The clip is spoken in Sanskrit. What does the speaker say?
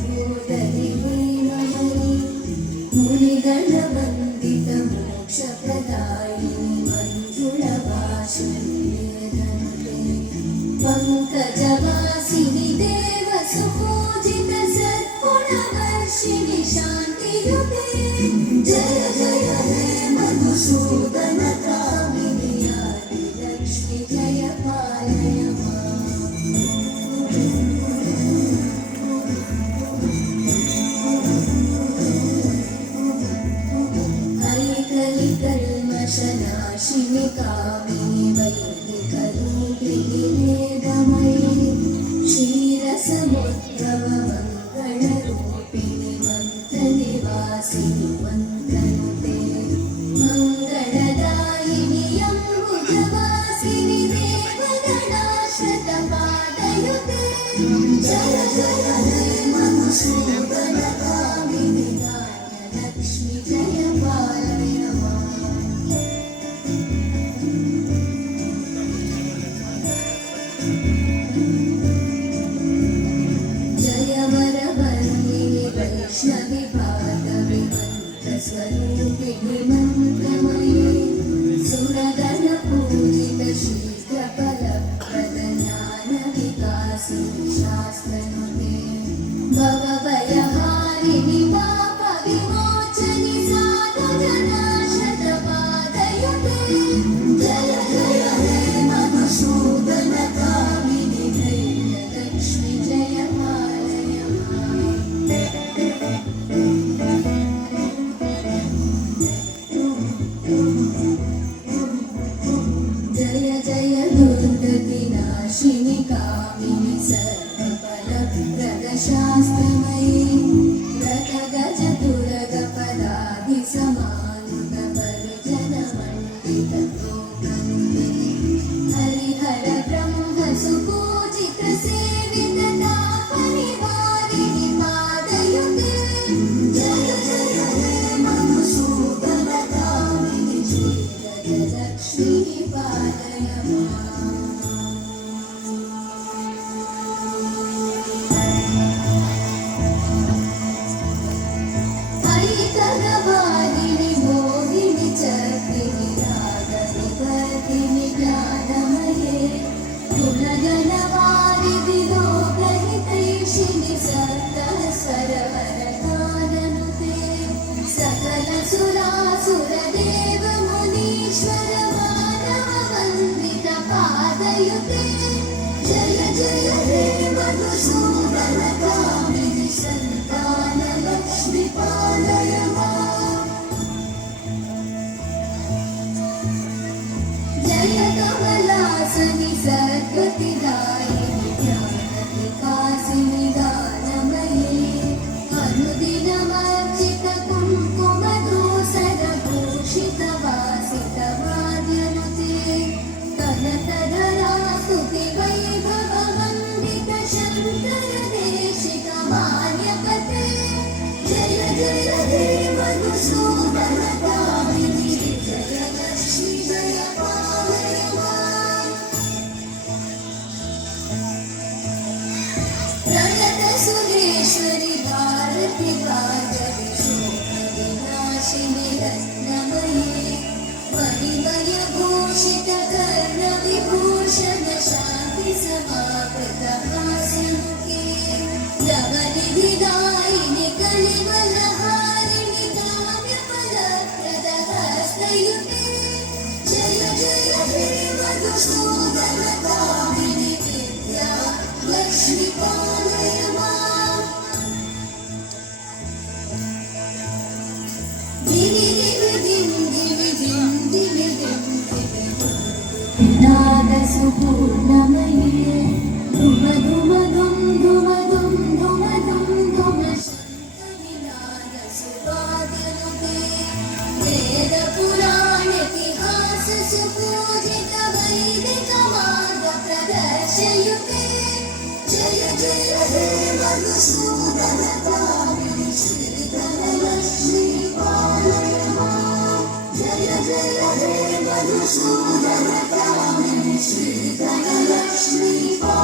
सर्वोदरि हेममयि मुनिगणवन्दित मोक्षप्रदायिनि मञ्जुळवासिनि वेदनुते पङ्कजवासिनि देवसुपूजित सद्गुणवर्षिणि शान्तियुते जय जय हे मधुसूदन कामिनि आदिलक्ष्मि जय पालय कल्मषनाशिनि कामिनि वैदिकरूपिणि वेदमयि क्षीरसमुद्भव मङ्गलरूपिणि मन्त्रनिवासिनि मन्त्रनुते मङ्गलदायिनि अम्बुजवासिनि देवगणाश्रितपादयुते जय जय हे मधुसूदन कामिनि लक्ष्मि जय पालय जय वरवर्णिनि वैष्णवि भागवि मन्त्रस्वरूपिणि मन्त्रमयि सुरगणपूजित शीघ्रफलप्रद ज्ञानविकासिनि शास्त्रनुते भवभयहारिणि पापविमोचनि साधुजनाश्रितपादयुते जय जय हे मधुसूदन कामिनि धैर्यलक्ष्मि जय पालय जय जय दुर्गतिनाशिनि कामिनि सर्वफलप्रद शास्त्रमयि रथगजतुरगपदाधिसमानुत परिजनमण्डित गोपनुते हरिहर ब्रह्म सुपूजित सेवित तापनिवारिणि पादयुते जय जय हे मधुसूदन कामिनि श्रीरजलक्ष्मि पालय हरितरवादिनि मोहिनि चक्रिणि रागविवर्धिनि ज्ञानमये गुणगणवारिधि लोकहितैषिणि सप्तः स्वरवरदाननुते सकलसुरासुरदेव मुनीश्वर मानववन्दित पादयुते जय जय हे मधुसूदन कामिनि सन्तानलक्ष्मि पालय जय कमलासनि सद्गतिदायिनि ज्ञानविकासिनि दानमयि अनुदिनमर्चित कुङ्कुमधूसरभूषितवासितवाद्यनुते कनकधरा स्तुति वैभववन्दित शङ्करदेशिक मान्यपते जय जय हे मधुसूदन कामिनि जयलक्ष्मि जय पालय प्रणत सुरेश्वरि भारति भार्गवि शोकविनाशिनि रत्नमयि मणिमयभूषित कर्णविभूषण शान्ति समाकृत हास्यमुखे नवनिधिदायिनि कलिवलहारिणि काव्यफलप्रद हस्तयुते जय जय हे मधुसूदन कामिनि विद्या लक्ष्मि पालय दिवि दिवि दिं दिवि दिं दिवि दिं दिवि नादसुपूर्णमये धुम धुम धुम धुम धुम धुम धुम धुम शङ्खनिनादसुवाद्यनुते वेदपुराणेतिहास सुपूजित वैदिक मार्ग प्रदर्शयुते जय जय हे मधुसूदन कामिनि श्रीधरलक्ष्मि पालय जय जय हे मधुसूदन कामिनि श्रीधरलक्ष्मि पालय